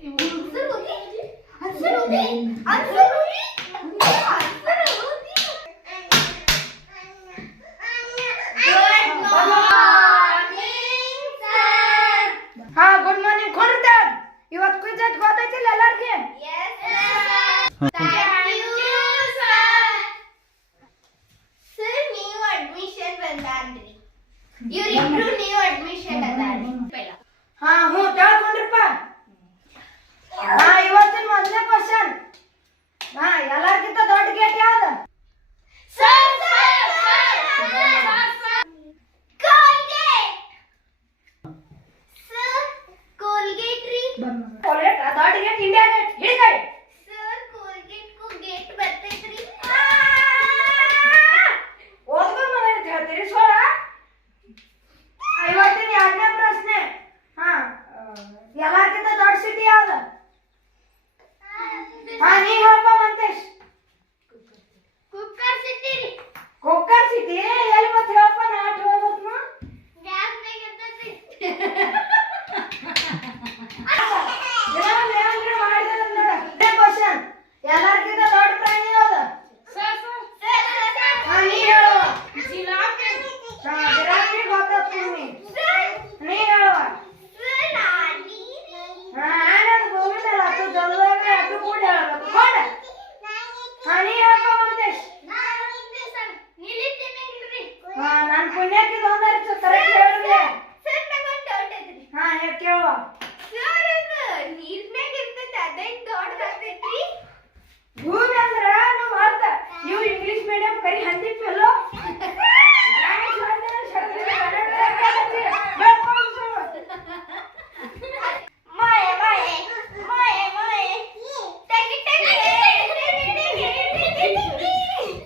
Answer होगी answer होगी answer होगी ಇವತ್ತು ಕ್ವಿಜ್ ಅದು ಗೊತ್ತೈತಿಲ್ಲ ಎಲ್ಲರಿಗೆ ಸರ್ ನೀವು ಅಡ್ಮಿಷನ್ ಬಂದ್ರಿ ಇವ್ರಿಬ್ರು ನೀವು ಅಡ್ಮಿಷನ್ ಅದಾರಿ Colgate ಅದಾಟ್ gate India gate sir gate ಮನೆ ಪ್ರಶ್ನೆ ಹಾ ಎಲ್ಲಾರ್ಕಿಂತ ದೊಡ್ಡ ಸಿಟಿ ಯಾವ್ದು ಹಾ ನೀ ಹೇಳಪ್ಪ? ಕುಕ್ಕರ್ ಸಿಟಿ ರೀ ಸಿಟಿ ಎಲ್ಲಿ ಮತ್ತೆ ಹೇಳಪ್ಪ ನಾಟ್ ಹೇಳ್ಬೇಕು ಜಾಸ್ತಿ ನಾನ್ ಪುಣ್ಯಕ್ಕೆ ಸೌಂದರ್ಯ ಹಾ ಯಾಕೆ ಭೂಮಿ ಅಂದ್ರ ನಮ್ಮ ಅರ್ಥ. ನೀವು ಇಂಗ್ಲಿಷ್ ಮೀಡಿಯಂ ಕರಿ, ಹಂದಿ ಫೆಲೋ